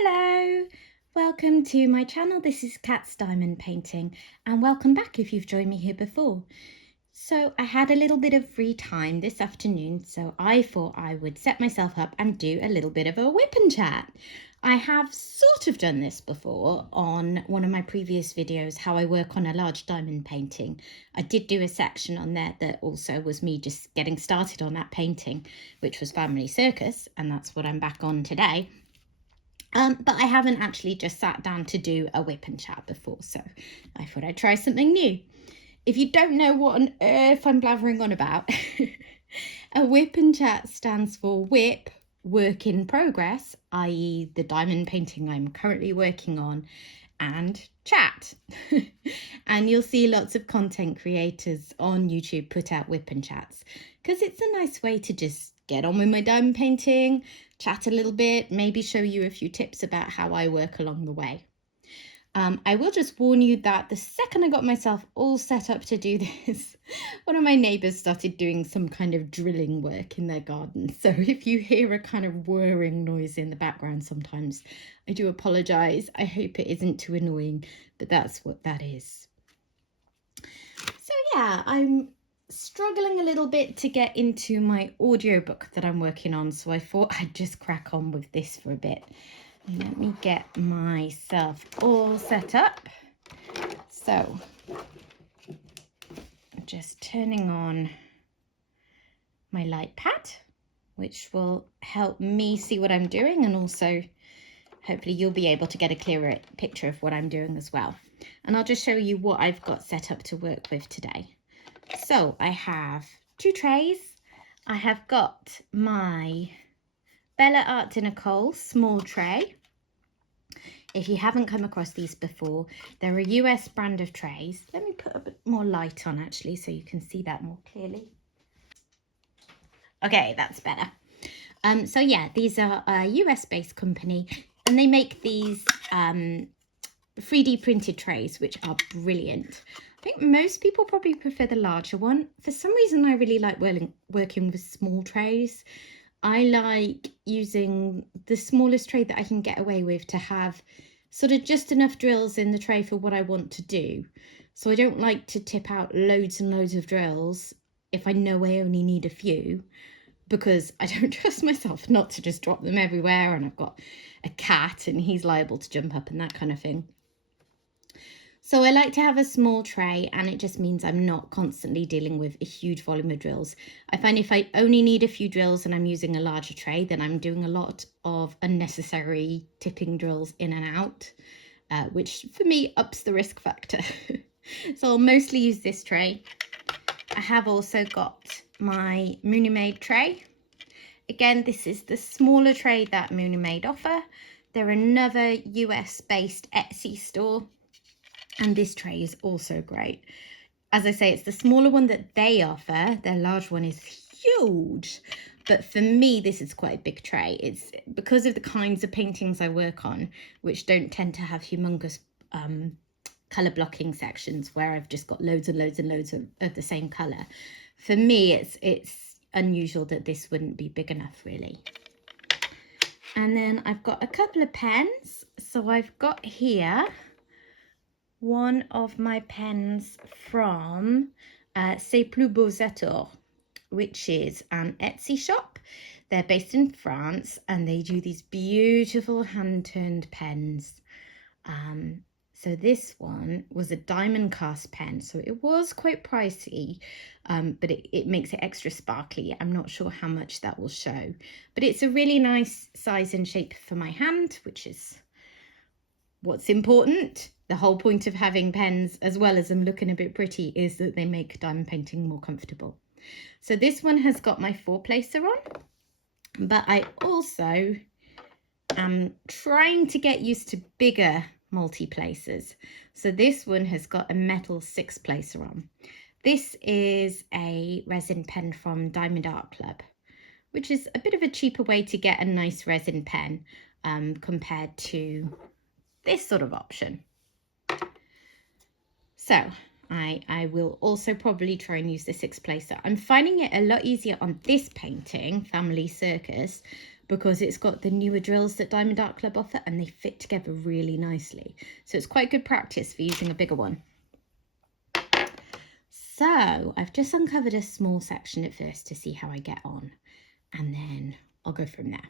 Hello, welcome to my channel. This is Cat's Diamond Painting, and welcome back if you've joined me here before. So I had a little bit of free time this afternoon, so I thought I would set myself up and do a little bit of a whip and chat. I have sort of done this before on one of my previous videos, how I work on a large diamond painting. I did do a section on there that also was me just getting started on that painting, which was Family Circus, and that's what I'm back on today. But I haven't actually just sat down to do a whip and chat before, so I thought I'd try something new. If you don't know what on earth I'm blathering on about, a whip and chat stands for WIP, work in progress, i.e. the diamond painting I'm currently working on, and chat. And you'll see lots of content creators on YouTube put out whip and chats because it's a nice way to just get on with my diamond painting, chat a little bit, maybe show you a few tips about how I work along the way. I will just warn you that the second I got myself all set up to do this, one of my neighbours started doing some kind of drilling work in their garden. So if you hear a kind of whirring noise in the background sometimes, I do apologise. I hope it isn't too annoying, but that's what that is. So yeah, I'm struggling a little bit to get into my audiobook that I'm working on, so I thought I'd just crack on with this for a bit. Let me get myself all set up. So, just turning on my light pad, which will help me see what I'm doing, and also hopefully you'll be able to get a clearer picture of what I'm doing as well. And I'll just show you what I've got set up to work with today. So I have 2 trays. I have got my Bella Art de Nicole small tray. If you haven't come across these before, they're a US brand of trays. Let me put a bit more light on actually so you can see that more clearly. Okay, that's better. So yeah, these are a US based company and they make these 3D printed trays, which are brilliant. I think most people probably prefer the larger one. For some reason, I really like working with small trays. I like using the smallest tray that I can get away with to have sort of just enough drills in the tray for what I want to do. So I don't like to tip out loads and loads of drills if I know I only need a few, because I don't trust myself not to just drop them everywhere, and I've got a cat and he's liable to jump up and that kind of thing. So I like to have a small tray, and it just means I'm not constantly dealing with a huge volume of drills. I find if I only need a few drills and I'm using a larger tray, then I'm doing a lot of unnecessary tipping drills in and out, which for me ups the risk factor. So I'll mostly use this tray. I have also got my Moonmade Tray. Again, this is the smaller tray that Moonmade offer. They're another US based Etsy store. And this tray is also great. As I say, it's the smaller one that they offer. Their large one is huge. But for me, this is quite a big tray. It's because of the kinds of paintings I work on, which don't tend to have humongous colour blocking sections where I've just got loads and loads and loads of the same colour. For me, it's unusual that this wouldn't be big enough, really. And then I've got a couple of pens. So I've got here one of my pens from C'est Plus Beaux Atours, which is an Etsy shop. They're based in France and they do these beautiful hand-turned pens. So this one was a diamond cast pen, so it was quite pricey, but it makes it extra sparkly. I'm not sure how much that will show, but it's a really nice size and shape for my hand, which is what's important. The whole point of having pens, as well as them looking a bit pretty, is that they make diamond painting more comfortable. So this one has got my 4-placer on, but I also am trying to get used to bigger multi-placers. So this one has got a metal 6-placer on. This is a resin pen from Diamond Art Club, which is a bit of a cheaper way to get a nice resin pen compared to this sort of option. So I will also probably try and use the 6-placer. I'm finding it a lot easier on this painting, Family Circus, because it's got the newer drills that Diamond Art Club offer, and they fit together really nicely. So it's quite good practice for using a bigger one. So I've just uncovered a small section at first to see how I get on, and then I'll go from there.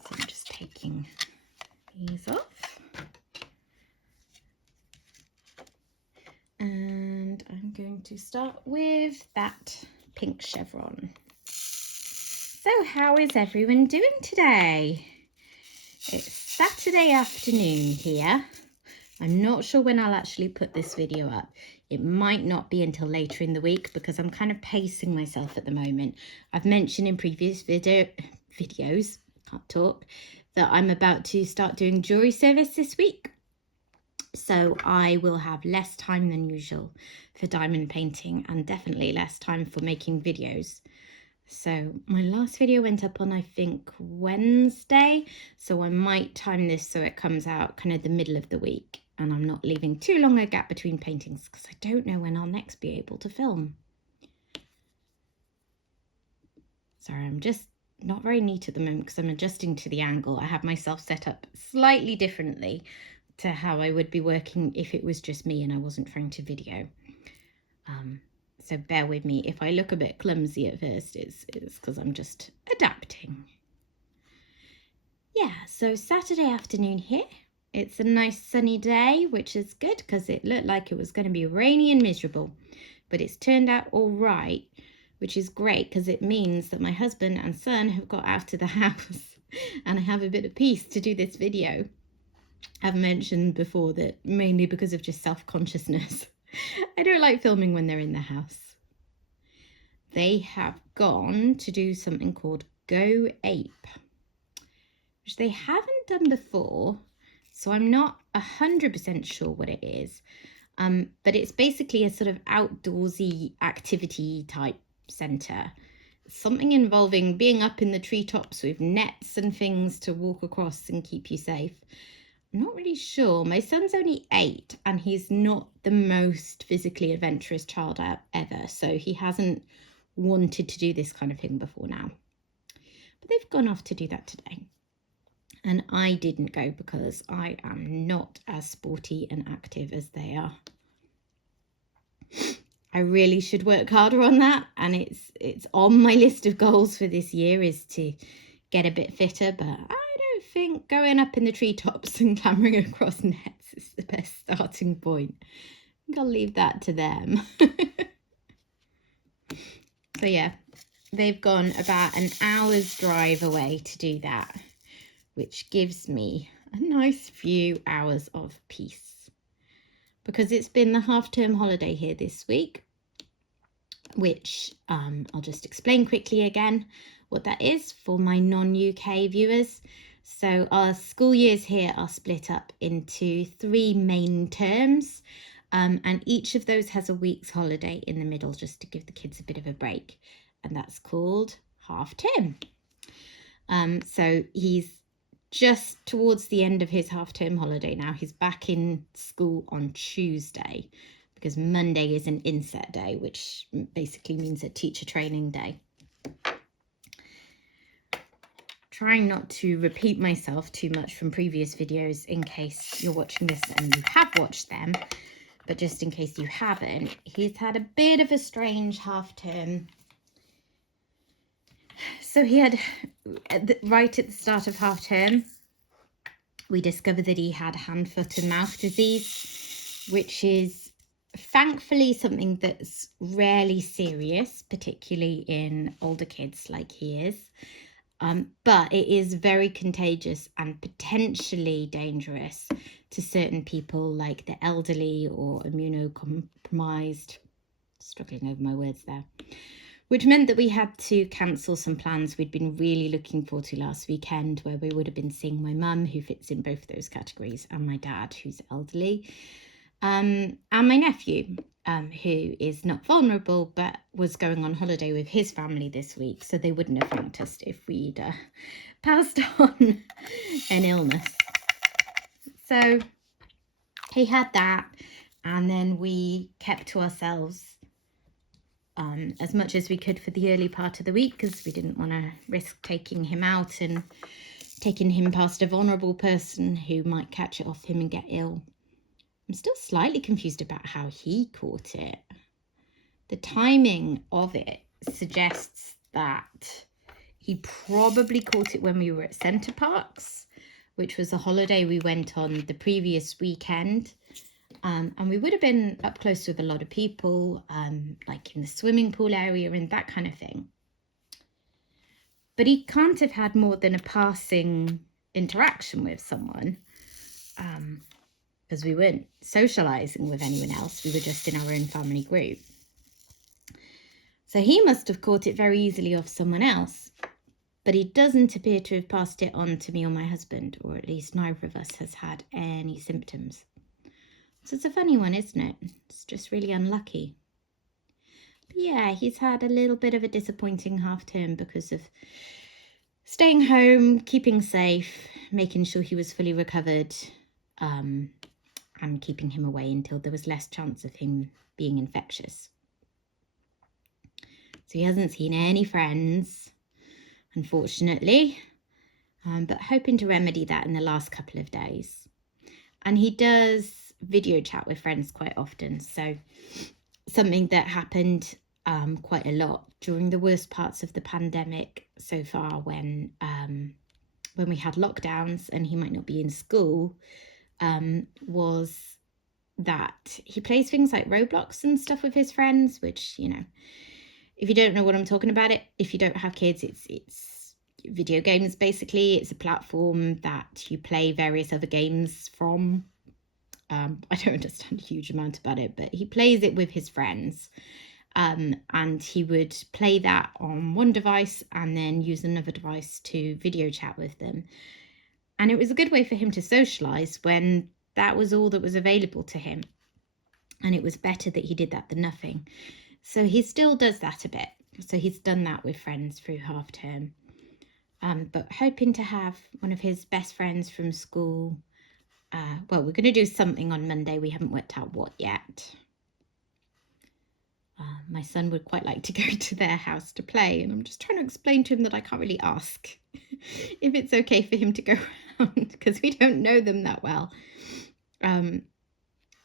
So I'm just taking these off. And I'm going to start with that pink chevron. So how is everyone doing today? It's Saturday afternoon here. I'm not sure when I'll actually put this video up. It might not be until later in the week because I'm kind of pacing myself at the moment. I've mentioned in previous videos, can't talk, that I'm about to start doing jewelry service this week. So I will have less time than usual for diamond painting and definitely less time for making videos. So my last video went up on, I think, Wednesday. So I might time this so it comes out kind of the middle of the week and I'm not leaving too long a gap between paintings because I don't know when I'll next be able to film. Sorry, I'm just not very neat at the moment because I'm adjusting to the angle. I have myself set up slightly differently to how I would be working if it was just me and I wasn't trying to video. So bear with me. If I look a bit clumsy at first, it's because I'm just adapting. Yeah, so Saturday afternoon here. It's a nice sunny day, which is good because it looked like it was going to be rainy and miserable. But it's turned out all right, which is great because it means that my husband and son have got out of the house and I have a bit of peace to do this video. I've mentioned before that mainly because of just self-consciousness. I don't like filming when they're in the house. They have gone to do something called Go Ape, which they haven't done before, so I'm not 100% sure what it is. But it's basically a sort of outdoorsy activity type centre. Something involving being up in the treetops with nets and things to walk across and keep you safe. I'm not really sure. My son's only 8 and he's not the most physically adventurous child ever. So he hasn't wanted to do this kind of thing before now. But they've gone off to do that today. And I didn't go because I am not as sporty and active as they are. I really should work harder on that. And it's on my list of goals for this year is to get a bit fitter, but I don't think going up in the treetops and clambering across nets is the best starting point. I think I'll leave that to them. So yeah, they've gone about an hour's drive away to do that, which gives me a nice few hours of peace because it's been the half-term holiday here this week, which I'll just explain quickly again what that is for my non-UK viewers. So our school years here are split up into 3 main terms, and each of those has a week's holiday in the middle just to give the kids a bit of a break, and that's called half term. So he's just towards the end of his half term holiday now. He's back in school on Tuesday because Monday is an inset day, which basically means a teacher training day. Trying not to repeat myself too much from previous videos in case you're watching this and you have watched them, but just in case you haven't, he's had a bit of a strange half term. So he had, right at the start of half term, we discovered that he had hand, foot and mouth disease, which is thankfully something that's rarely serious, particularly in older kids like he is. But it is very contagious and potentially dangerous to certain people like the elderly or immunocompromised, struggling over my words there, which meant that we had to cancel some plans we'd been really looking forward to last weekend, where we would have been seeing my mum, who fits in both those categories, and my dad, who's elderly, and my nephew, who is not vulnerable but was going on holiday with his family this week, so they wouldn't have thanked us if we'd passed on an illness. So he had that, and then we kept to ourselves as much as we could for the early part of the week, because we didn't want to risk taking him out and taking him past a vulnerable person who might catch it off him and get ill. I'm still slightly confused about how he caught it. The timing of it suggests that he probably caught it when we were at Center Parks, which was a holiday we went on the previous weekend. And we would have been up close with a lot of people, like in the swimming pool area and that kind of thing. But he can't have had more than a passing interaction with someone, because we weren't socializing with anyone else. We were just in our own family group. So he must have caught it very easily off someone else, but he doesn't appear to have passed it on to me or my husband, or at least neither of us has had any symptoms. So it's a funny one, isn't it? It's just really unlucky. But yeah, he's had a little bit of a disappointing half term because of staying home, keeping safe, making sure he was fully recovered, and keeping him away until there was less chance of him being infectious. So he hasn't seen any friends, unfortunately, but hoping to remedy that in the last couple of days. And he does video chat with friends quite often. So something that happened quite a lot during the worst parts of the pandemic so far, when we had lockdowns and he might not be in school, was that he plays things like Roblox and stuff with his friends, which, you know, if you don't know what I'm talking about, if you don't have kids, it's video games. Basically, it's a platform that you play various other games from. I don't understand a huge amount about it, but he plays it with his friends, and he would play that on one device and then use another device to video chat with them. And it was a good way for him to socialize when that was all that was available to him, and it was better that he did that than nothing. So he still does that a bit. So he's done that with friends through half term, but hoping to have one of his best friends from school. Well, we're going to do something on Monday. We haven't worked out what yet. My son would quite like to go to their house to play, and I'm just trying to explain to him that I can't really ask if it's okay for him to go around, because we don't know them that well.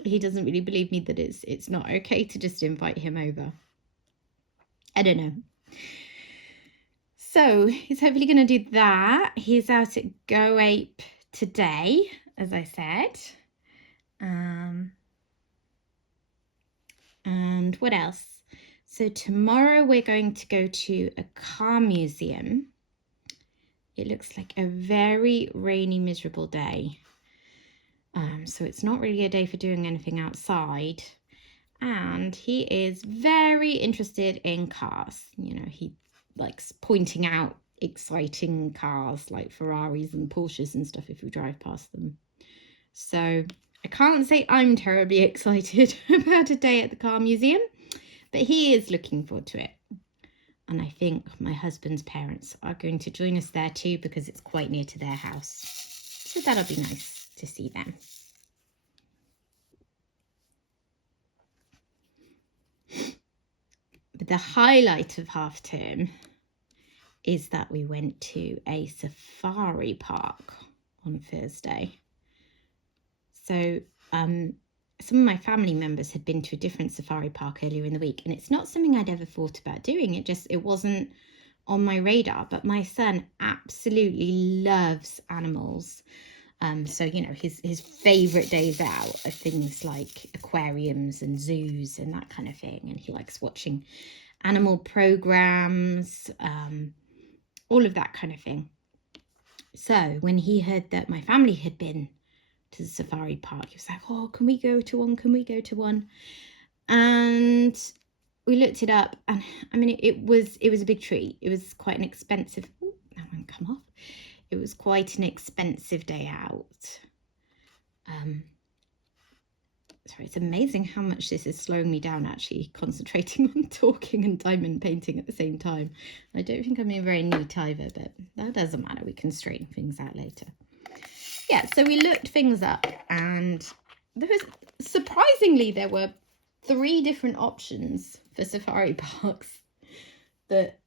He doesn't really believe me that it's not okay to just invite him over. I don't know. So he's hopefully going to do that. He's out at Go Ape today, as I said. And what else? So tomorrow we're going to go to a car museum. It looks like a very rainy, miserable day. So it's not really a day for doing anything outside. And he is very interested in cars. You know, he likes pointing out exciting cars like Ferraris and Porsches and stuff if we drive past them. So I can't say I'm terribly excited about a day at the car museum, but he is looking forward to it. And I think my husband's parents are going to join us there too, because it's quite near to their house. So that'll be nice to see them. But the highlight of half term is that we went to a safari park on Thursday. So some of my family members had been to a different safari park earlier in the week, and it's not something I'd ever thought about doing. It wasn't on my radar, but my son absolutely loves animals. So, you know, his favourite days out are things like aquariums and zoos and that kind of thing. And he likes watching animal programs, all of that kind of thing. So when he heard that my family had been to the safari park, he was like, oh, can we go to one? Can we go to one? And we looked it up, and I mean, it was a big treat. It was quite an expensive, that won't come off. It was quite an expensive day out. Sorry, it's amazing how much this is slowing me down, actually, concentrating on talking and diamond painting at the same time. I don't think I'm being very neat either, but that doesn't matter. We can straighten things out later. Yeah, so we looked things up, and surprisingly, there were 3 different options for safari parks that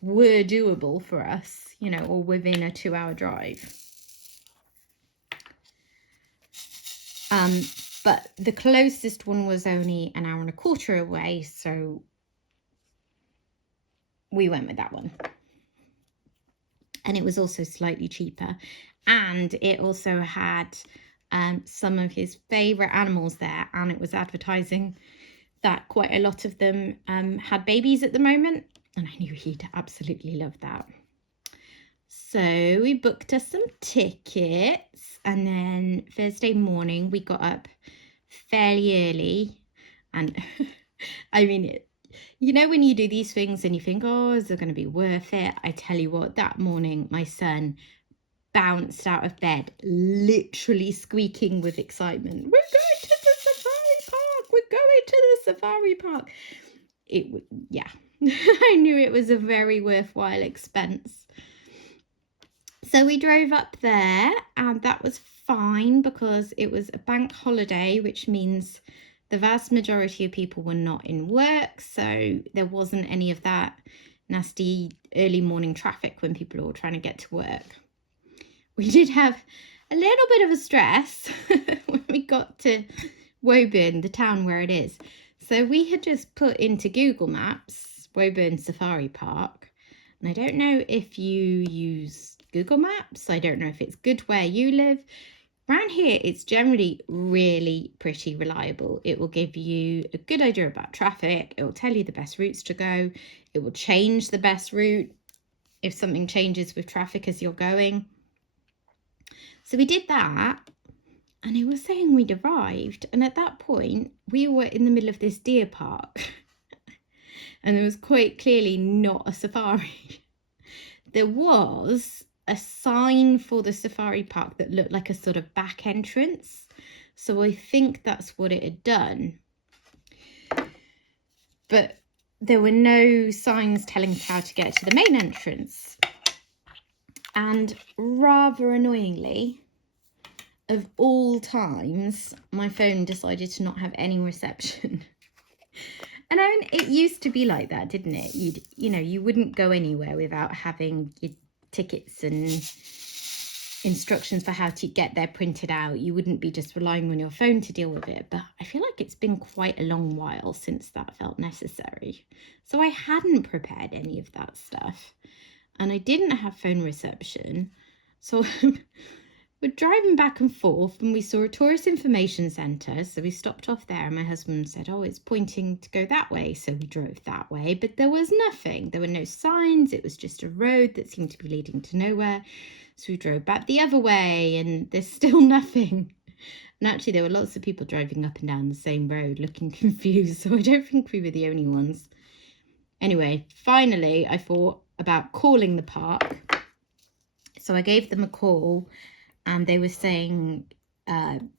were doable for us, you know, or within a 2-hour drive. But the closest one was only an hour and a quarter away, so we went with that one. And it was also slightly cheaper, and it also had some of his favorite animals there, and it was advertising that quite a lot of them had babies at the moment, and I knew he'd absolutely love that. So we booked us some tickets, and then Thursday morning we got up fairly early, and I mean, you know, when you do these things and you think, oh, is it going to be worth it? I tell you what, that morning my son bounced out of bed, literally squeaking with excitement. We're going to the safari park. We're going to the safari park. Yeah, I knew it was a very worthwhile expense. So we drove up there, and that was fine because it was a bank holiday, which means the vast majority of people were not in work. So there wasn't any of that nasty early morning traffic when people were trying to get to work. We did have a little bit of a stress when we got to Woburn, the town where it is. So we had just put into Google Maps Woburn Safari Park, and I don't know if you use Google Maps. I don't know if it's good where you live. Around here, it's generally really pretty reliable. It will give you a good idea about traffic. It will tell you the best routes to go. It will change the best route if something changes with traffic as you're going. So we did that, and it was saying we'd arrived. And at that point, we were in the middle of this deer park. And there was quite clearly not a safari. There was a sign for the safari park that looked like a sort of back entrance. So I think that's what it had done. But there were no signs telling us how to get to the main entrance. And rather annoyingly, of all times, my phone decided to not have any reception. And I mean, it used to be like that, didn't it? You wouldn't go anywhere without having your tickets and instructions for how to get there printed out. You wouldn't be just relying on your phone to deal with it. But I feel like it's been quite a long while since that felt necessary. So I hadn't prepared any of that stuff, and I didn't have phone reception. So we're driving back and forth, and we saw a tourist information centre. So we stopped off there, and my husband said, oh, it's pointing to go that way. So we drove that way, but there was nothing. There were no signs. It was just a road that seemed to be leading to nowhere. So we drove back the other way, and there's still nothing. And actually, there were lots of people driving up and down the same road looking confused. So I don't think we were the only ones. Anyway, finally, I thought about calling the park. So I gave them a call, and they were saying on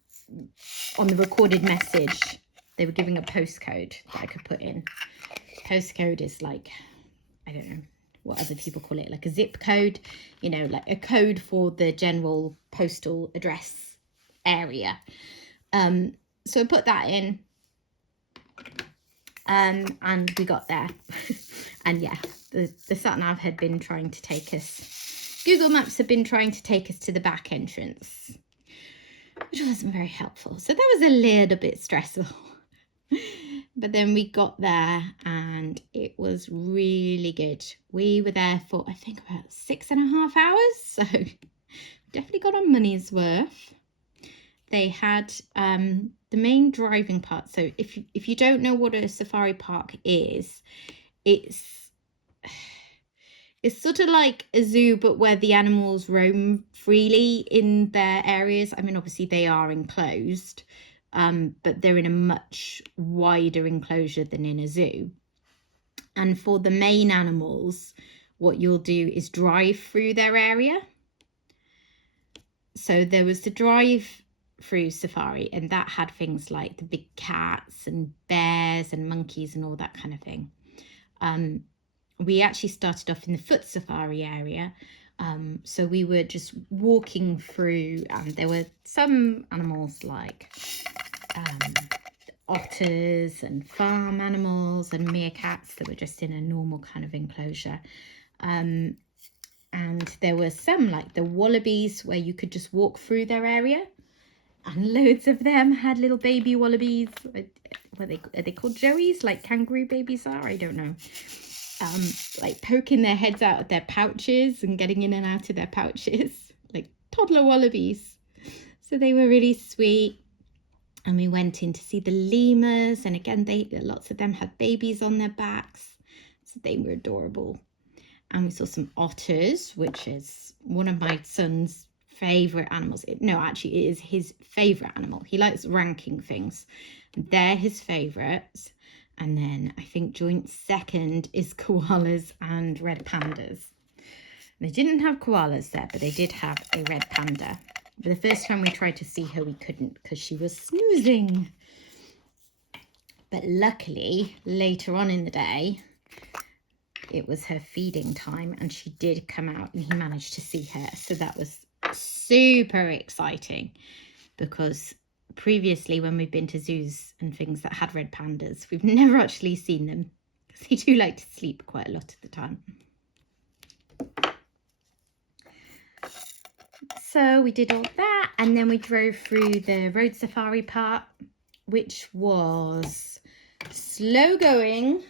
the recorded message, they were giving a postcode that I could put in. Postcode is like, I don't know what other people call it, like a zip code, you know, like a code for the general postal address area. So I put that in, and we got there. And yeah, the sat-nav had been trying to take us, Google Maps had been trying to take us to the back entrance, which wasn't very helpful. So that was a little bit stressful. But then we got there, and it was really good. We were there for, I think, about 6.5 hours. So definitely got our money's worth. They had the main driving part. So if you don't know what a safari park is, it's sort of like a zoo, but where the animals roam freely in their areas. I mean, obviously they are enclosed, but they're in a much wider enclosure than in a zoo. And for the main animals, what you'll do is drive through their area. So there was the drive-through safari, and that had things like the big cats and bears and monkeys and all that kind of thing. We actually started off in the foot safari area. So we were just walking through, and there were some animals like otters and farm animals and meerkats that were just in a normal kind of enclosure. And there were some like the wallabies where you could just walk through their area, and loads of them had little baby wallabies. Are they called joeys, like kangaroo babies are? I don't know. Like poking their heads out of their pouches and getting in and out of their pouches, like toddler wallabies. So they were really sweet. And we went in to see the lemurs, and again, lots of them had babies on their backs, so they were adorable. And we saw some otters, which is one of my son's favorite animals. No, actually, it is his favorite animal. He likes ranking things. They're his favorites. And then I think joint second is koalas and red pandas. They didn't have koalas there, but they did have a red panda. But the first time we tried to see her, we couldn't because she was snoozing. But luckily, later on in the day, it was her feeding time and she did come out and he managed to see her. So that was super exciting, because previously when we've been to zoos and things that had red pandas, we've never actually seen them because they do like to sleep quite a lot of the time. So we did all that, and then we drove through the road safari part, which was slow going.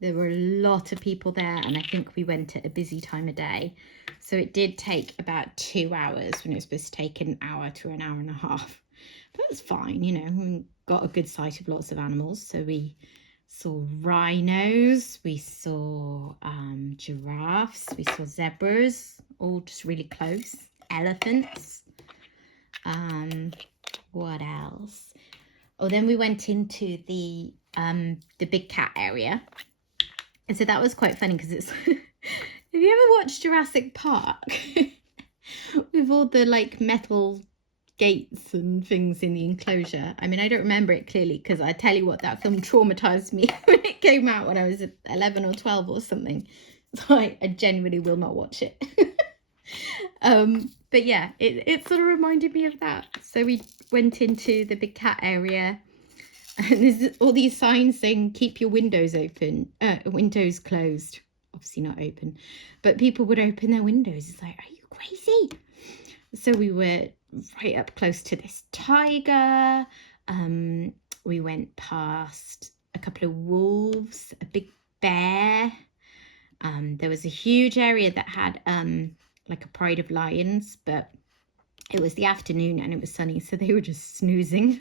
There were a lot of people there, and I think we went at a busy time of day. So it did take about 2 hours when it was supposed to take an hour to an hour and a half. But that's fine, you know, we got a good sight of lots of animals. So we saw rhinos, we saw giraffes, we saw zebras, all just really close. Elephants. What else? Oh, then we went into the big cat area. And so that was quite funny because it's... Have you ever watched Jurassic Park? With all the like metal gates and things in the enclosure. I mean, I don't remember it clearly because I tell you what, that film traumatized me when it came out when I was 11 or 12 or something. So I genuinely will not watch it. But yeah, it sort of reminded me of that. So we went into the big cat area. And there's all these signs saying, keep your windows open, windows closed. Obviously not open, but people would open their windows. It's like, are you crazy? So we were right up close to this tiger. We went past a couple of wolves, a big bear. There was a huge area that had like a pride of lions, but it was the afternoon and it was sunny, so they were just snoozing.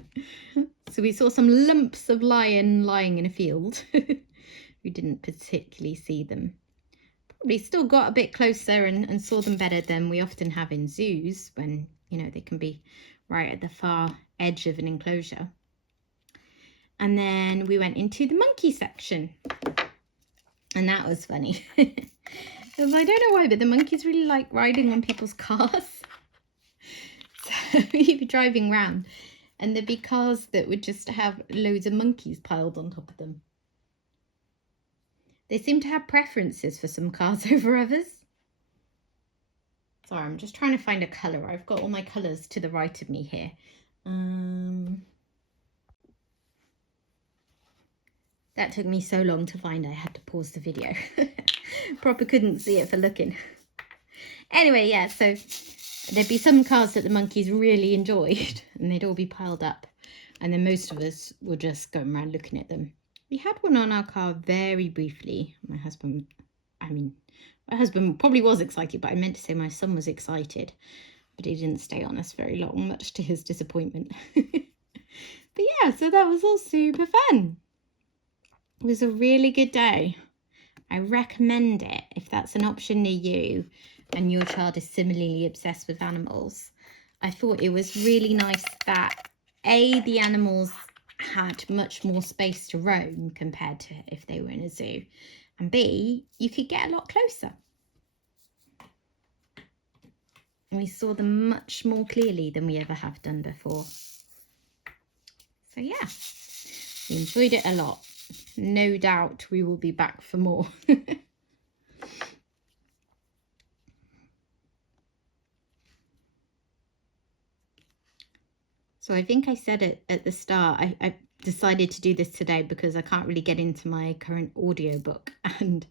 So we saw some lumps of lion lying in a field. We didn't particularly see them. Probably still got a bit closer and saw them better than we often have in zoos when, you know, they can be right at the far edge of an enclosure. And then we went into the monkey section. And that was funny. I don't know why, but the monkeys really like riding on people's cars. So you'd be driving around and there'd be cars that would just have loads of monkeys piled on top of them. They seem to have preferences for some cars over others. Sorry, I'm just trying to find a colour. I've got all my colours to the right of me here. That took me so long to find I had to pause the video. Proper couldn't see it for looking. Anyway, yeah, so there'd be some cars that the monkeys really enjoyed and they'd all be piled up. And then most of us were just going around looking at them. We had one on our car very briefly. My husband probably was excited, but I meant to say my son was excited. But he didn't stay on us very long, much to his disappointment. But yeah, so that was all super fun. It was a really good day. I recommend it if that's an option near you and your child is similarly obsessed with animals. I thought it was really nice that A, the animals had much more space to roam compared to if they were in a zoo, and B, you could get a lot closer. And we saw them much more clearly than we ever have done before. So yeah, we enjoyed it a lot. No doubt we will be back for more. So I think I said it at the start, I decided to do this today because I can't really get into my current audiobook. And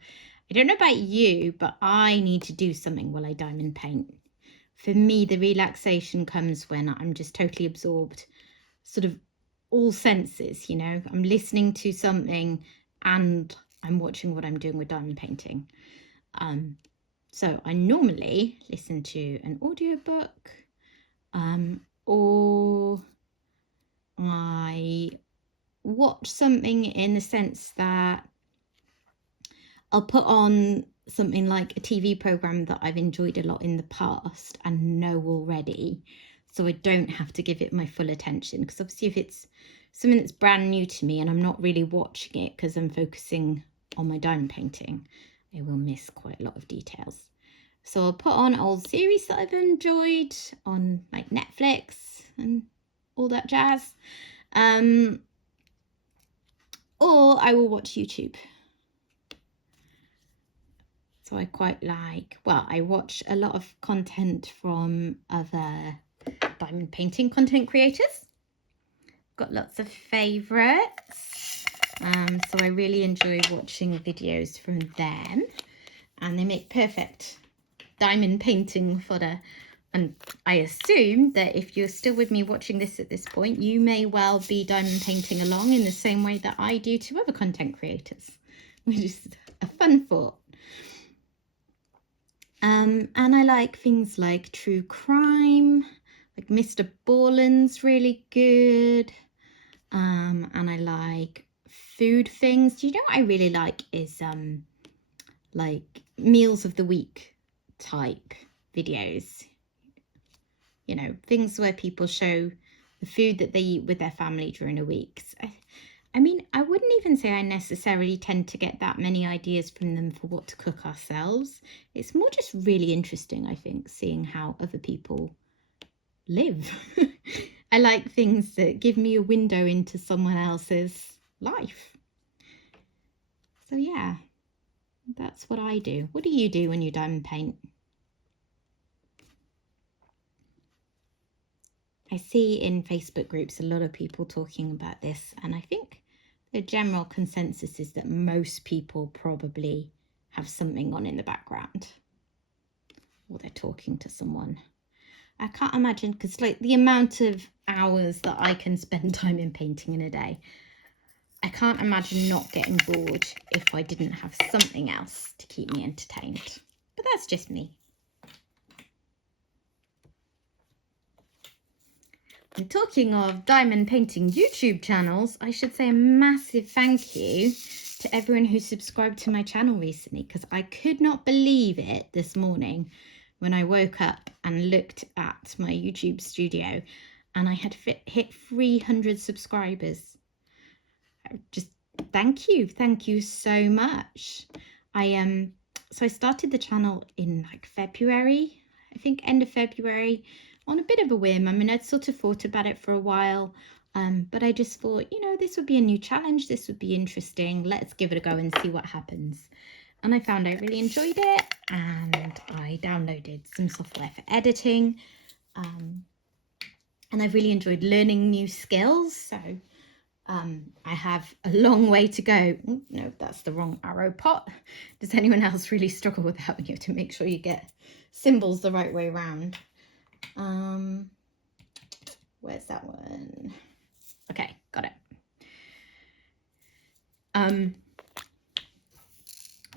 I don't know about you, but I need to do something while I diamond paint. For me, the relaxation comes when I'm just totally absorbed, sort of all senses, you know. I'm listening to something and I'm watching what I'm doing with diamond painting. So I normally listen to an audiobook, or I watch something in the sense that I'll put on something like a TV program that I've enjoyed a lot in the past and know already, so I don't have to give it my full attention. Because obviously if it's something that's brand new to me and I'm not really watching it because I'm focusing on my diamond painting, I will miss quite a lot of details. So I'll put on old series that I've enjoyed on like Netflix and all that jazz. Or I will watch YouTube. So I quite like, well, I watch a lot of content from other diamond painting content creators. Got lots of favourites. So I really enjoy watching videos from them. And they make perfect diamond painting fodder. And I assume that if you're still with me watching this at this point, you may well be diamond painting along in the same way that I do to other content creators, which is a fun thought. And I like things like true crime, like Mr. Borland's really good. And I like food things. Do you know what I really like is like meals of the week type videos. You know, things where people show the food that they eat with their family during a week. I mean, I wouldn't even say I necessarily tend to get that many ideas from them for what to cook ourselves. It's more just really interesting, I think, seeing how other people live. I like things that give me a window into someone else's life. So yeah, that's what I do. What do you do when you diamond paint? I see in Facebook groups a lot of people talking about this, and I think the general consensus is that most people probably have something on in the background, or they're talking to someone. I can't imagine, because like the amount of hours that I can spend time in painting in a day, I can't imagine not getting bored if I didn't have something else to keep me entertained. But that's just me. And talking of diamond painting YouTube channels, I should say a massive thank you to everyone who subscribed to my channel recently, because I could not believe it this morning when I woke up and looked at my YouTube studio and I had hit 300 subscribers. Just thank you so much. So I started the channel in like February, I think end of February, on a bit of a whim. I mean, I'd sort of thought about it for a while, but I just thought, you know, this would be a new challenge. This would be interesting. Let's give it a go and see what happens. And I found I really enjoyed it, and I downloaded some software for editing. And I've really enjoyed learning new skills. So I have a long way to go. Ooh, no, that's the wrong arrow pot. Does anyone else really struggle with that when you have to make sure you get symbols the right way around? Where's that one? Okay, got it.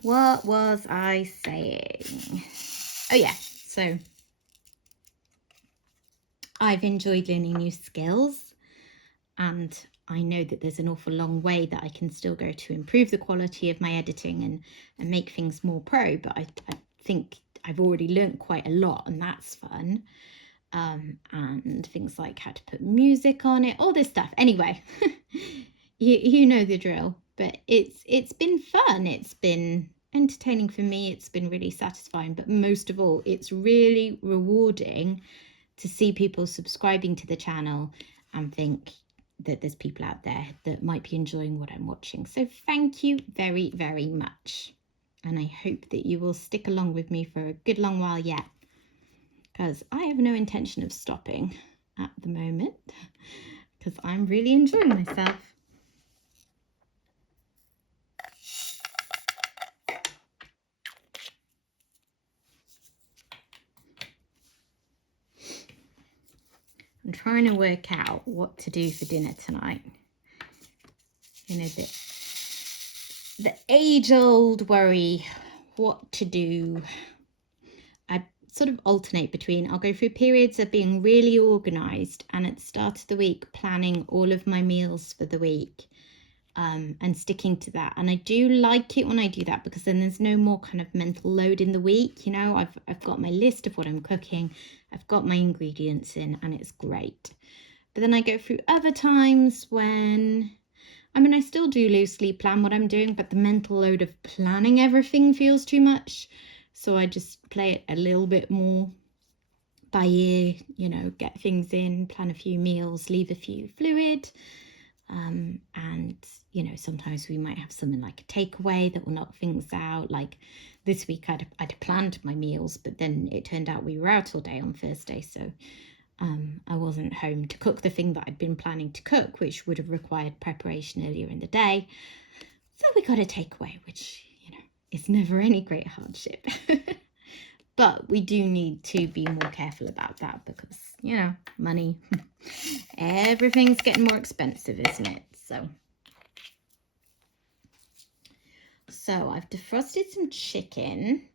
What was I saying? Oh yeah, so I've enjoyed learning new skills, and I know that there's an awful long way that I can still go to improve the quality of my editing and make things more pro, but I think I've already learnt quite a lot, and that's fun. And things like how to put music on it, all this stuff. Anyway, you know the drill, but it's been fun. It's been entertaining for me. It's been really satisfying, but most of all, it's really rewarding to see people subscribing to the channel and think that there's people out there that might be enjoying what I'm watching. So thank you very, very much. And I hope that you will stick along with me for a good long while yet, because I have no intention of stopping. at the moment because I'm really enjoying myself. I'm trying to work out what to do for dinner tonight. You know, the age-old worry, what to do. I sort of alternate between, I'll go through periods of being really organised and at the start of the week planning all of my meals for the week, and sticking to that. And I do like it when I do that because then there's no more kind of mental load in the week. You know, I've got my list of what I'm cooking, I've got my ingredients in, and it's great. But then I go through other times when, I mean, I still do loosely plan what I'm doing, but the mental load of planning everything feels too much. So I just play it a little bit more by ear, you know, get things in, plan a few meals, leave a few fluid. And, you know, sometimes we might have something like a takeaway that will knock things out. Like this week I'd planned my meals, but then it turned out we were out all day on Thursday. So I wasn't home to cook the thing that I'd been planning to cook, which would have required preparation earlier in the day. So we got a takeaway, which, you know, is never any great hardship. But we do need to be more careful about that because, you know, money, everything's getting more expensive, isn't it? So I've defrosted some chicken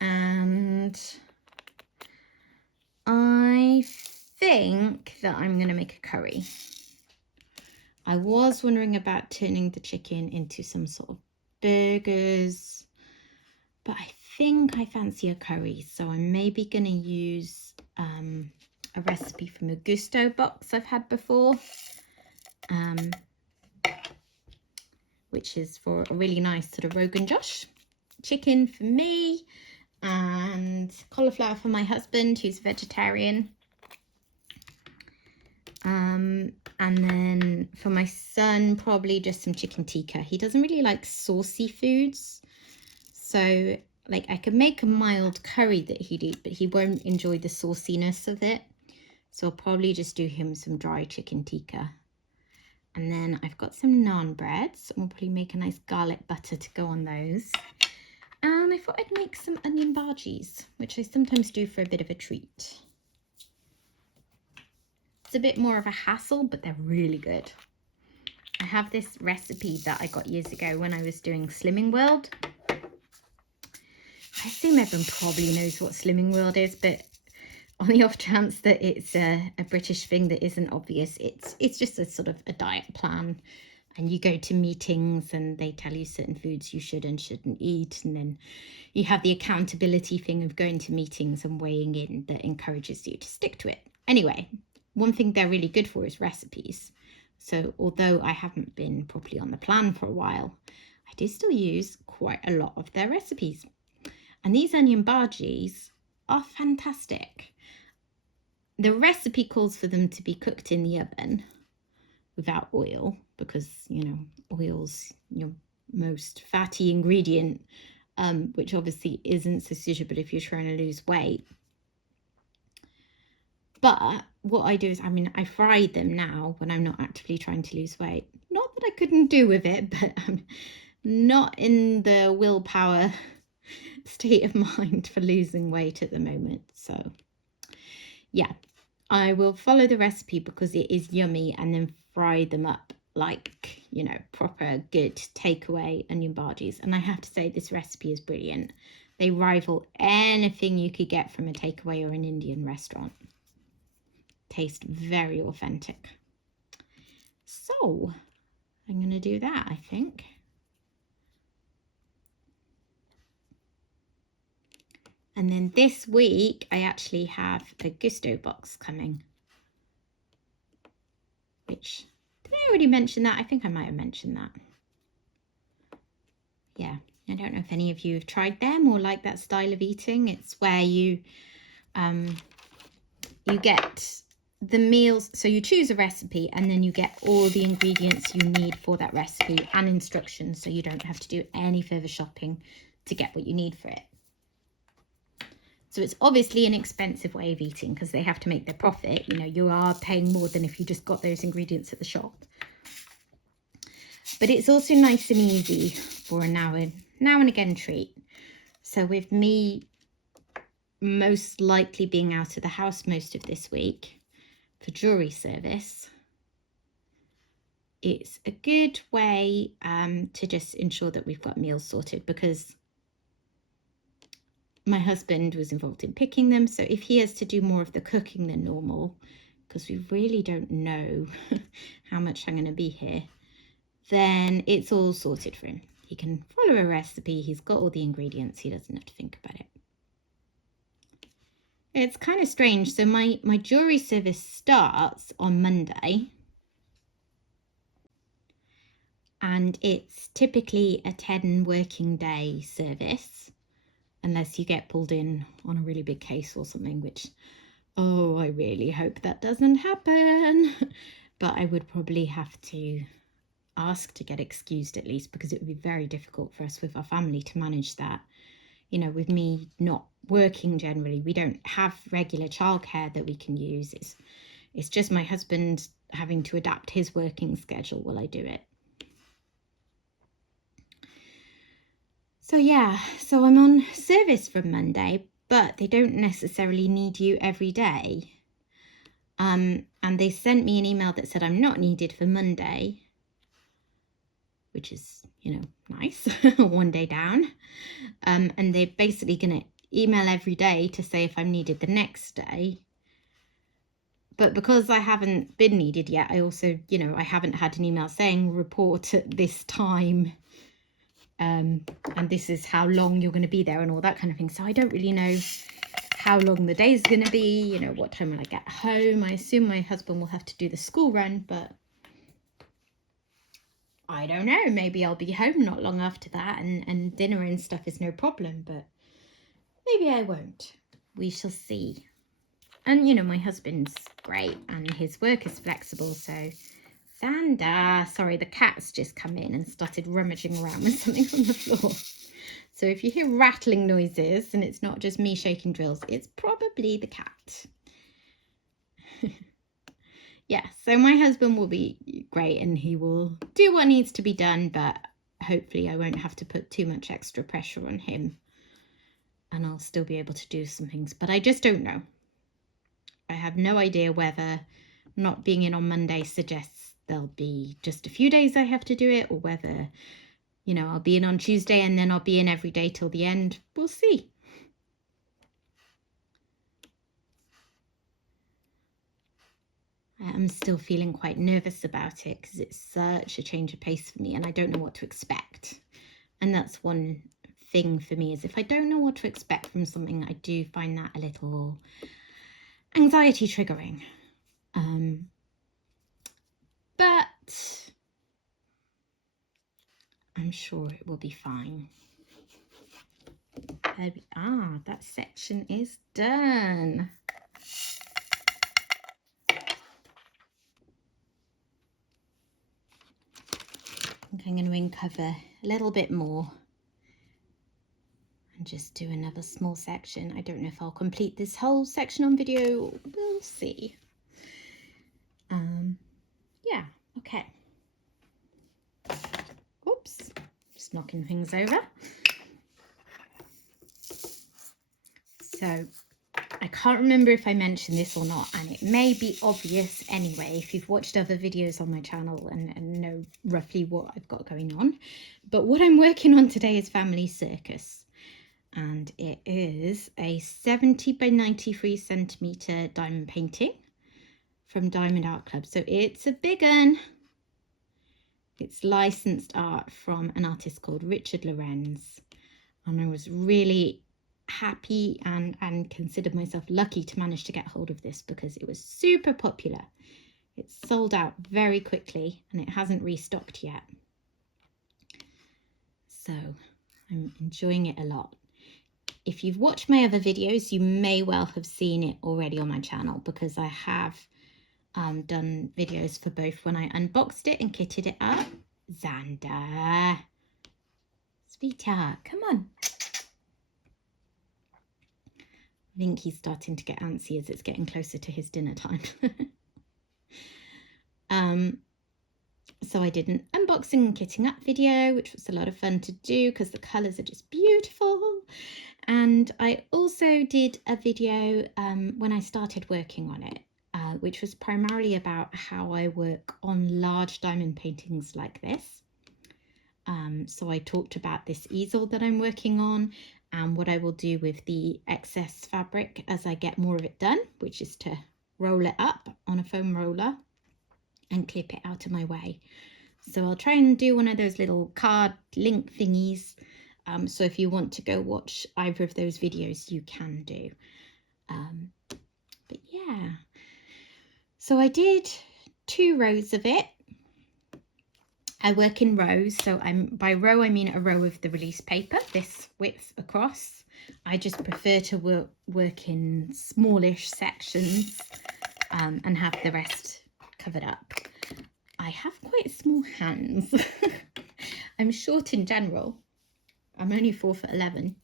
and I think that I'm going to make a curry. I was wondering about turning the chicken into some sort of burgers, but I think I fancy a curry. So I'm maybe going to use a recipe from a Gusto box I've had before, which is for a really nice sort of Rogan Josh chicken for me and cauliflower for my husband who's vegetarian. And then for my son, probably just some chicken tikka. He doesn't really like saucy foods. So like I could make a mild curry that he'd eat, but he won't enjoy the sauciness of it. So I'll probably just do him some dry chicken tikka. And then I've got some naan breads. So I'll probably make a nice garlic butter to go on those. And I thought I'd make some onion bhajis, which I sometimes do for a bit of a treat. It's a bit more of a hassle, but they're really good. I have this recipe that I got years ago when I was doing Slimming World. I assume everyone probably knows what Slimming World is, but on the off chance that it's a British thing that isn't obvious, it's just a sort of a diet plan. And you go to meetings and they tell you certain foods you should and shouldn't eat. And then you have the accountability thing of going to meetings and weighing in that encourages you to stick to it. Anyway, one thing they're really good for is recipes. So although I haven't been properly on the plan for a while, I do still use quite a lot of their recipes. And these onion bhajis are fantastic. The recipe calls for them to be cooked in the oven without oil because, you know, oil's your most fatty ingredient, which obviously isn't so suitable if you're trying to lose weight. But what I do is, I mean, I fry them now when I'm not actively trying to lose weight. Not that I couldn't do with it, but I'm not in the willpower state of mind for losing weight at the moment. So yeah, I will follow the recipe because it is yummy and then fry them up like, you know, proper good takeaway onion bhajis. And I have to say this recipe is brilliant. They rival anything you could get from a takeaway or an Indian restaurant. Taste very authentic. So I'm going to do that, I think. And then this week I actually have a Gusto box coming, which, did I already mention that? I think I might have mentioned that. Yeah, I don't know if any of you have tried them or like that style of eating. It's where you get the meals, so you choose a recipe and then you get all the ingredients you need for that recipe and instructions, so you don't have to do any further shopping to get what you need for it. So it's obviously an expensive way of eating because they have to make their profit. You know, you are paying more than if you just got those ingredients at the shop. But it's also nice and easy for a now and again treat. So with me most likely being out of the house most of this week for jewelry service, it's a good way to just ensure that we've got meals sorted, because my husband was involved in picking them. So if he has to do more of the cooking than normal, because we really don't know how much I'm going to be here, then it's all sorted for him. He can follow a recipe. He's got all the ingredients. He doesn't have to think about it. It's kind of strange. So my jewelry service starts on Monday. And it's typically a 10 working day service, unless you get pulled in on a really big case or something, which, oh, I really hope that doesn't happen. But I would probably have to ask to get excused at least, because it would be very difficult for us with our family to manage that. You know, with me not working generally, we don't have regular childcare that we can use. It's just my husband having to adapt his working schedule while I do it. So yeah, so I'm on service from Monday, but they don't necessarily need you every day. And they sent me an email that said I'm not needed for Monday, which is, you know, nice, one day down. And they're basically going to email every day to say if I'm needed the next day. But because I haven't been needed yet, I also, you know, I haven't had an email saying report at this time. And this is how long you're going to be there and all that kind of thing. So I don't really know how long the day is going to be, you know, what time will I get home. I assume my husband will have to do the school run, but I don't know. Maybe I'll be home not long after that, and dinner and stuff is no problem, but maybe I won't. We shall see. And, you know, my husband's great and his work is flexible, so... Xander, sorry, the cat's just come in and started rummaging around with something on the floor. So if you hear rattling noises and it's not just me shaking drills, it's probably the cat. Yeah, so my husband will be great and he will do what needs to be done, but hopefully I won't have to put too much extra pressure on him and I'll still be able to do some things, but I just don't know. I have no idea whether not being in on Monday suggests there'll be just a few days I have to do it, or whether, you know, I'll be in on Tuesday and then I'll be in every day till the end. We'll see. I am still feeling quite nervous about it because it's such a change of pace for me and I don't know what to expect. And that's one thing for me, is if I don't know what to expect from something, I do find that a little anxiety triggering. But I'm sure it will be fine. There we are. That section is done. I think I'm going to uncover a little bit more and just do another small section. I don't know if I'll complete this whole section on video. We'll see. Yeah, okay. Oops, just knocking things over. So I can't remember if I mentioned this or not, and it may be obvious anyway if you've watched other videos on my channel and know roughly what I've got going on. But what I'm working on today is Family Circus, and it is a 70 by 93 centimetre diamond painting from Diamond Art Club. So it's a big one. It's licensed art from an artist called Richard Lorenz, and I was really happy and considered myself lucky to manage to get hold of this because it was super popular. It's sold out very quickly and it hasn't restocked yet. So I'm enjoying it a lot. If you've watched my other videos, you may well have seen it already on my channel, because I have done videos for both when I unboxed it and kitted it up. Xander, sweetheart, come on. think he's starting to get antsy as it's getting closer to his dinner time. So I did an unboxing and kitting up video, which was a lot of fun to do because the colours are just beautiful. And I also did a video when I started working on it, which was primarily about how I work on large diamond paintings like this. So I talked about this easel that I'm working on and what I will do with the excess fabric as I get more of it done, which is to roll it up on a foam roller and clip it out of my way. So I'll try and do one of those little card link thingies. So if you want to go watch either of those videos, you can do. But yeah, so I did 2 rows of it. I work in rows, so by row I mean a row of the release paper, this width across. I just prefer to work in smallish sections and have the rest covered up. I have quite small hands. I'm short in general. I'm only 4'11".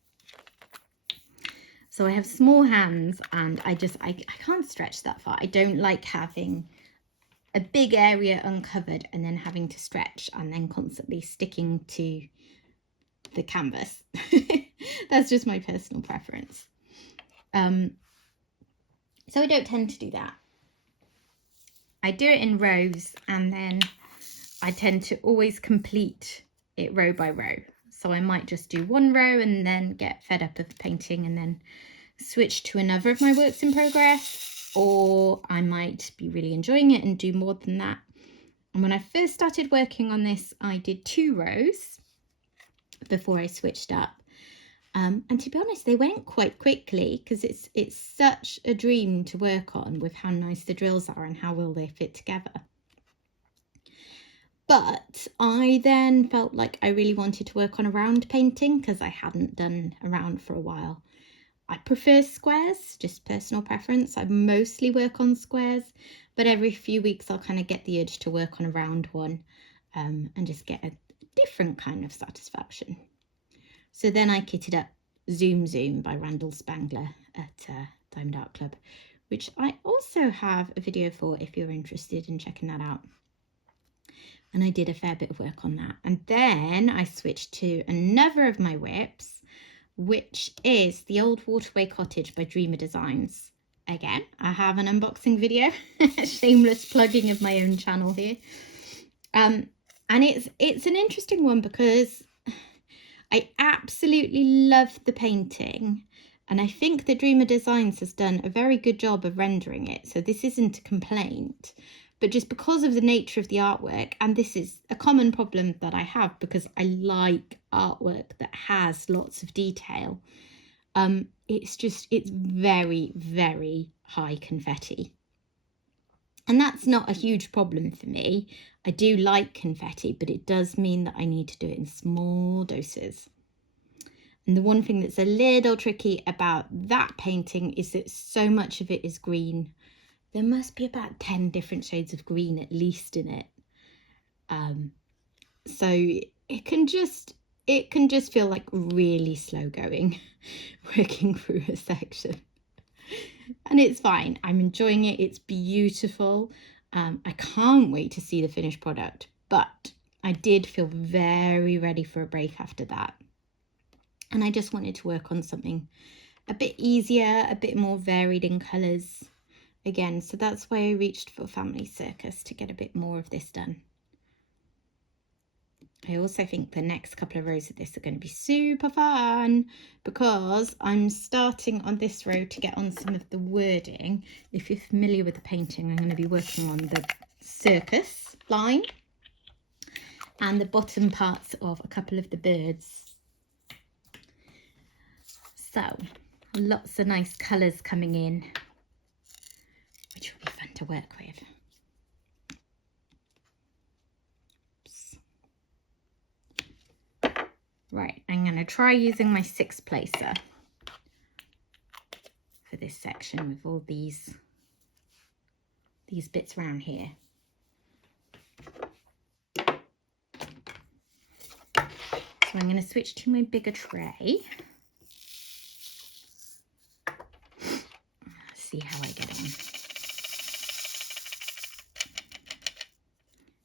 So I have small hands and I can't stretch that far. I don't like having a big area uncovered and then having to stretch and then constantly sticking to the canvas. That's just my personal preference. So I don't tend to do that. I do it in rows and then I tend to always complete it row by row. So I might just do 1 row and then get fed up of painting and then switch to another of my works in progress, or I might be really enjoying it and do more than that. And when I first started working on this, I did 2 rows before I switched up. And to be honest, they went quite quickly because it's such a dream to work on with how nice the drills are and how well they fit together. But I then felt like I really wanted to work on a round painting because I hadn't done a round for a while. I prefer squares, just personal preference. I mostly work on squares, but every few weeks I'll kind of get the urge to work on a round one and just get a different kind of satisfaction. So then I kitted up Zoom Zoom by Randall Spangler at Diamond Art Club, which I also have a video for if you're interested in checking that out. And I did a fair bit of work on that. And then I switched to another of my whips, which is the old Waterway Cottage by Dreamer Designs. Again, I have an unboxing video, shameless plugging of my own channel here. And it's an interesting one because I absolutely love the painting. And I think that Dreamer Designs has done a very good job of rendering it. So this isn't a complaint. But just because of the nature of the artwork, and this is a common problem that I have because I like artwork that has lots of detail, it's very, very high confetti. And that's not a huge problem for me. I do like confetti, but it does mean that I need to do it in small doses. And the one thing that's a little tricky about that painting is that so much of it is green. There must be about 10 different shades of green at least in it. So it can just feel like really slow going working through a section. And it's fine. I'm enjoying it. It's beautiful. I can't wait to see the finished product, but I did feel very ready for a break after that. And I just wanted to work on something a bit easier, a bit more varied in colours. Again, so that's why I reached for Family Circus to get a bit more of this done. I also think the next couple of rows of this are going to be super fun because I'm starting on this row to get on some of the wording. If you're familiar with the painting, I'm going to be working on the Circus line and the bottom parts of a couple of the birds. So lots of nice colours coming in, which will be fun to work with. Right, I'm going to try using my 6-placer for this section with all these bits around here. So I'm going to switch to my bigger tray. see how I get on.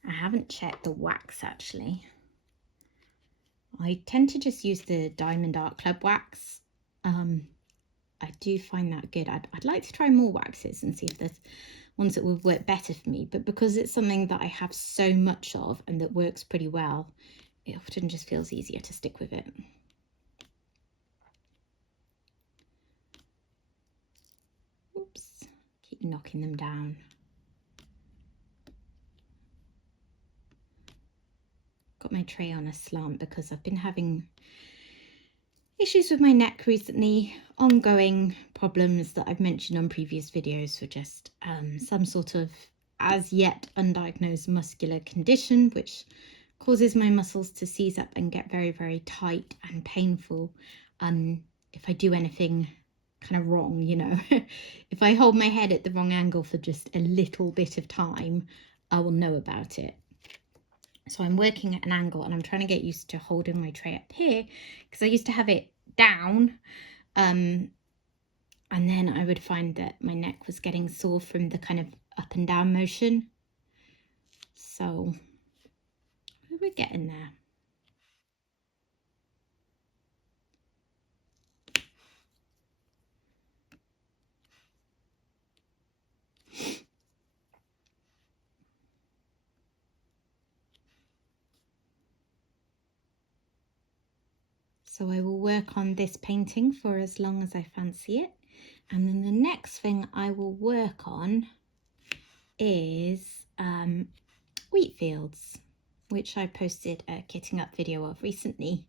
I haven't checked the wax actually. I tend to just use the Diamond Art Club wax. I do find that good. I'd like to try more waxes and see if there's ones that would work better for me, but because it's something that I have so much of and that works pretty well, it often just feels easier to stick with it. Oops, keep knocking them down. Got my tray on a slant because I've been having issues with my neck recently, ongoing problems that I've mentioned on previous videos for just some sort of as yet undiagnosed muscular condition, which causes my muscles to seize up and get very, very tight and painful if I do anything kind of wrong, you know. If I hold my head at the wrong angle for just a little bit of time, I will know about it. So I'm working at an angle and I'm trying to get used to holding my tray up here because I used to have it down and then I would find that my neck was getting sore from the kind of up and down motion. So we're getting there. So I will work on this painting for as long as I fancy it. And then the next thing I will work on is wheat fields, which I posted a kitting up video of recently.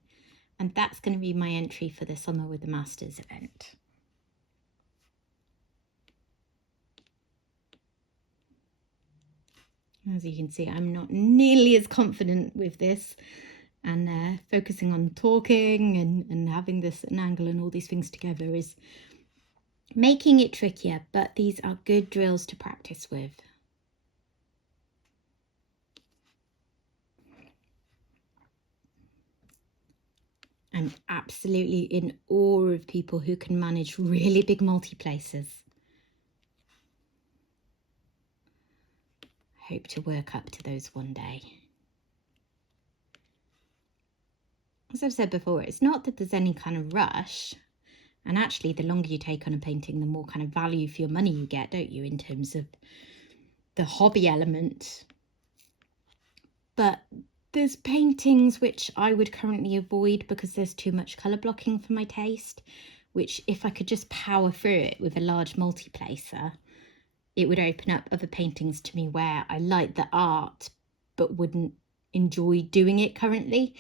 And that's going to be my entry for the Summer with the Masters event. As you can see, I'm not nearly as confident with this, and focusing on talking and having this at an angle and all these things together is making it trickier, but these are good drills to practice with. I'm absolutely in awe of people who can manage really big multi-places. I hope to work up to those one day. As I've said before, it's not that there's any kind of rush. And actually, the longer you take on a painting, the more kind of value for your money you get, don't you, in terms of the hobby element. But there's paintings which I would currently avoid because there's too much colour blocking for my taste, which if I could just power through it with a large multi-placer, it would open up other paintings to me where I like the art but wouldn't enjoy doing it currently,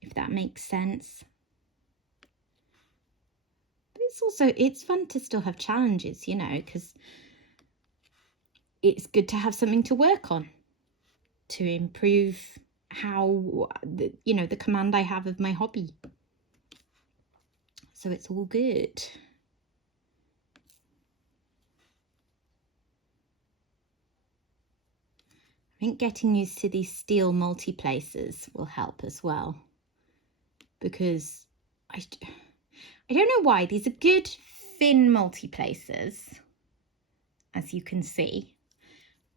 if that makes sense. But it's fun to still have challenges, you know, because it's good to have something to work on to improve how the command I have of my hobby. So it's all good. I think getting used to these steel multi-placers will help as well, because I don't know why, these are good thin multi-placers, as you can see.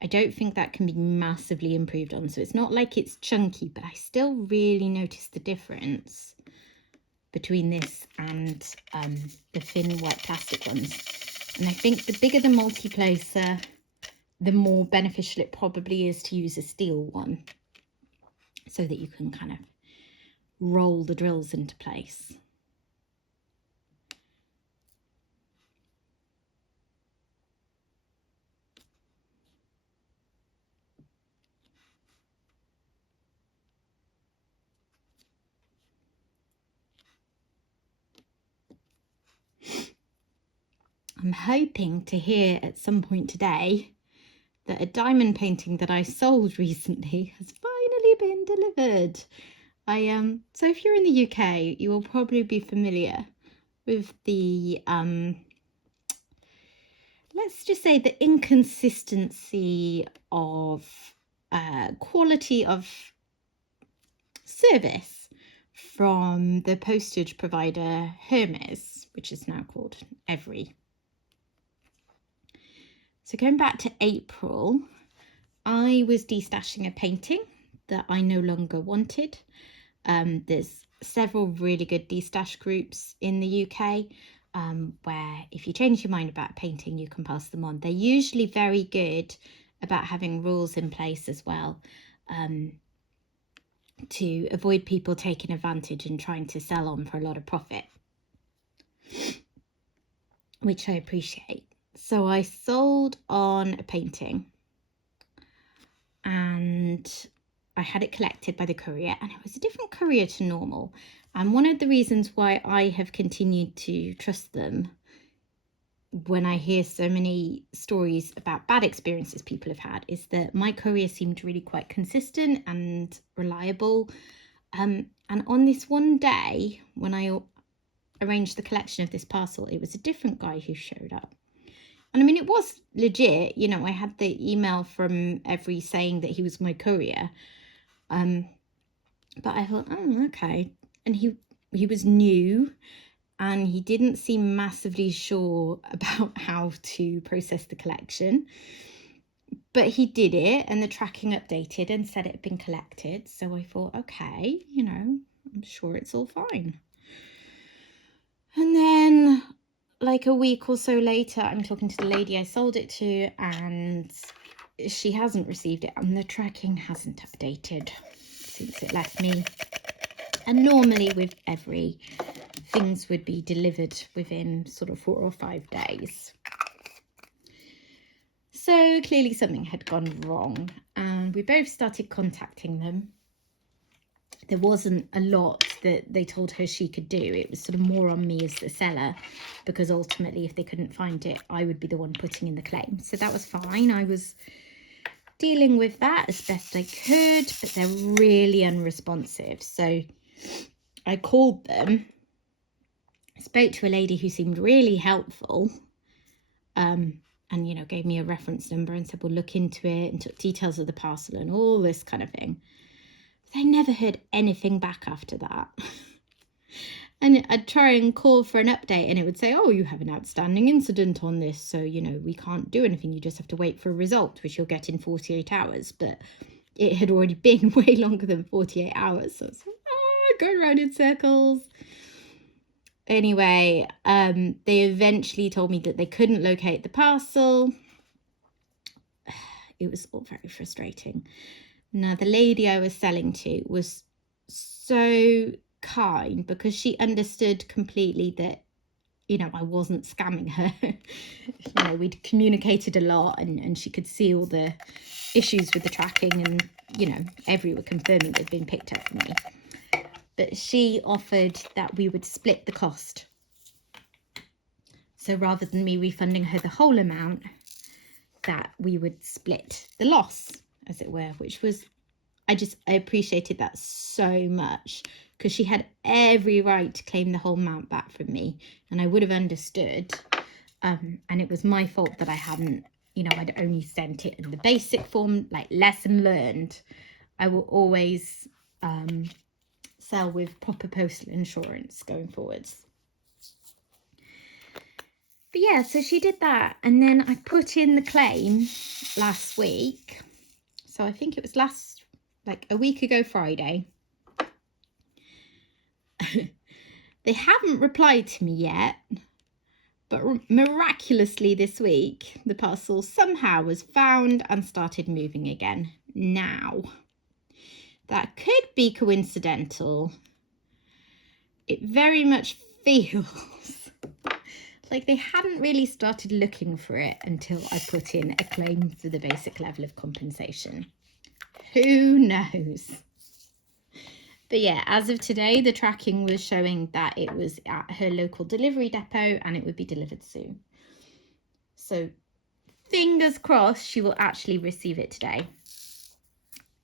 I don't think that can be massively improved on, so it's not like it's chunky, but I still really notice the difference between this and the thin white plastic ones. And I think the bigger the multi-placer, the more beneficial it probably is to use a steel one, so that you can kind of roll the drills into place. I'm hoping to hear at some point today that a diamond painting that I sold recently has finally been delivered. So if you're in the UK, you will probably be familiar with the let's just say the inconsistency of quality of service from the postage provider Hermes, which is now called Every. So going back to April, I was destashing a painting that I no longer wanted. There's several really good destash groups in the UK where if you change your mind about a painting, you can pass them on. They're usually very good about having rules in place as well to avoid people taking advantage and trying to sell on for a lot of profit, which I appreciate. So I sold on a painting and I had it collected by the courier, and it was a different courier to normal. And one of the reasons why I have continued to trust them when I hear so many stories about bad experiences people have had is that my courier seemed really quite consistent and reliable. And on this one day, when I arranged the collection of this parcel, it was a different guy who showed up. And I mean, it was legit, you know, I had the email from Every saying that he was my courier. But I thought, oh, okay. And he was new and he didn't seem massively sure about how to process the collection. But he did it, and the tracking updated and said it had been collected. So I thought, okay, you know, I'm sure it's all fine. And then like a week or so later, I'm talking to the lady I sold it to, and she hasn't received it, and the tracking hasn't updated since it left me. And normally with Every, things would be delivered within sort of 4 or 5 days. So clearly something had gone wrong, and we both started contacting them. There wasn't a lot that they told her she could do. It was sort of more on me as the seller, because ultimately if they couldn't find it, I would be the one putting in the claim. So that was fine. I was dealing with that as best I could, but they're really unresponsive. So I called them, spoke to a lady who seemed really helpful, and, you know, gave me a reference number and said, we'll look into it, and took details of the parcel and all this kind of thing. But I never heard anything back after that. And I'd try and call for an update, and it would say, oh, you have an outstanding incident on this, so, you know, we can't do anything. You just have to wait for a result, which you'll get in 48 hours. But it had already been way longer than 48 hours. So I was like, going around in circles. Anyway, they eventually told me that they couldn't locate the parcel. It was all very frustrating. Now, the lady I was selling to was so kind, because she understood completely that, you know, I wasn't scamming her. You know, we'd communicated a lot, and she could see all the issues with the tracking, and, you know, Every were confirming they'd been picked up for me. But she offered that we would split the cost. So rather than me refunding her the whole amount, that we would split the loss, as it were, which was, I appreciated that so much, because she had every right to claim the whole amount back from me, and I would have understood. And it was my fault that I hadn't, you know, I'd only sent it in the basic form, like lesson learned. I will always sell with proper postal insurance going forwards. But yeah, so she did that, and then I put in the claim last week. So I think it was like a week ago Friday. They haven't replied to me yet, but miraculously this week, the parcel somehow was found and started moving again. Now, that could be coincidental. It very much feels like they hadn't really started looking for it until I put in a claim for the basic level of compensation. Who knows? But yeah, as of today, the tracking was showing that it was at her local delivery depot and it would be delivered soon. So fingers crossed she will actually receive it today.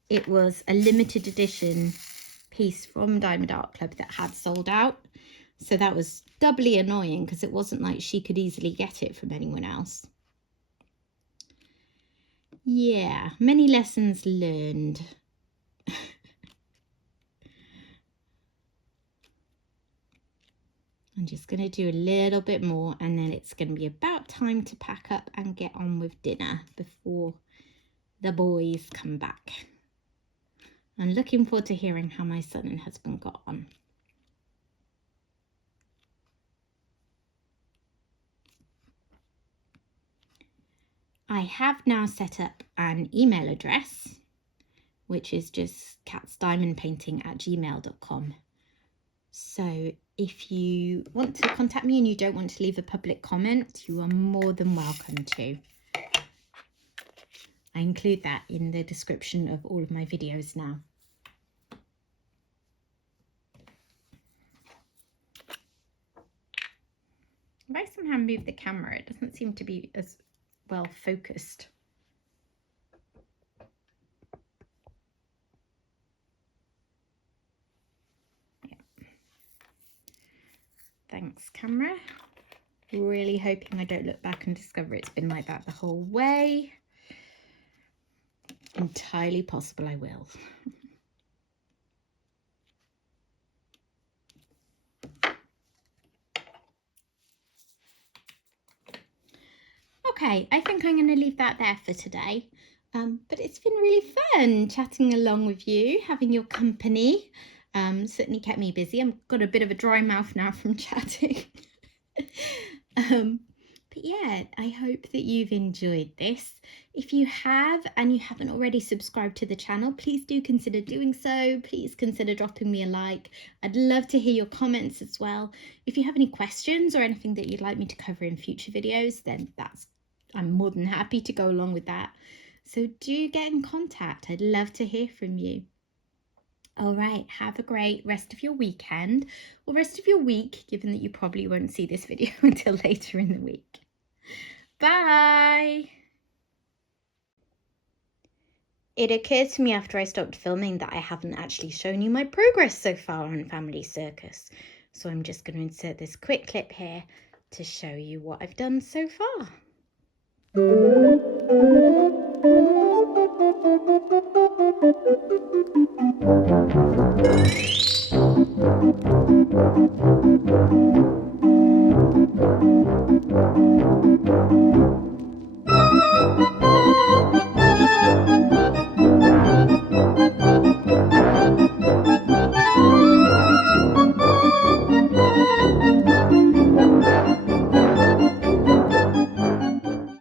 It was a limited edition piece from Diamond Art Club that had sold out. So that was doubly annoying, because it wasn't like she could easily get it from anyone else. Yeah, many lessons learned. I'm just going to do a little bit more, and then it's going to be about about time to pack up and get on with dinner before the boys come back. I'm looking forward to hearing how my son and husband got on. I have now set up an email address, which is just catsdiamondpainting@gmail.com. So if you want to contact me and you don't want to leave a public comment, you are more than welcome to. I include that in the description of all of my videos now. If I somehow move the camera, it doesn't seem to be as well focused. Yeah. Thanks, camera. Really hoping I don't look back and discover it's been like that the whole way. Entirely possible I will. Okay, I think I'm going to leave that there for today. But it's been really fun chatting along with you, having your company. Certainly kept me busy. I've got a bit of a dry mouth now from chatting. But yeah, I hope that you've enjoyed this. If you have and you haven't already subscribed to the channel, please do consider doing so. Please consider dropping me a like. I'd love to hear your comments as well. If you have any questions or anything that you'd like me to cover in future videos, then I'm more than happy to go along with that. So do get in contact. I'd love to hear from you. All right, have a great rest of your weekend or rest of your week, given that you probably won't see this video until later in the week. Bye! It occurred to me after I stopped filming that I haven't actually shown you my progress so far on Family Circus. So I'm just going to insert this quick clip here to show you what I've done so far.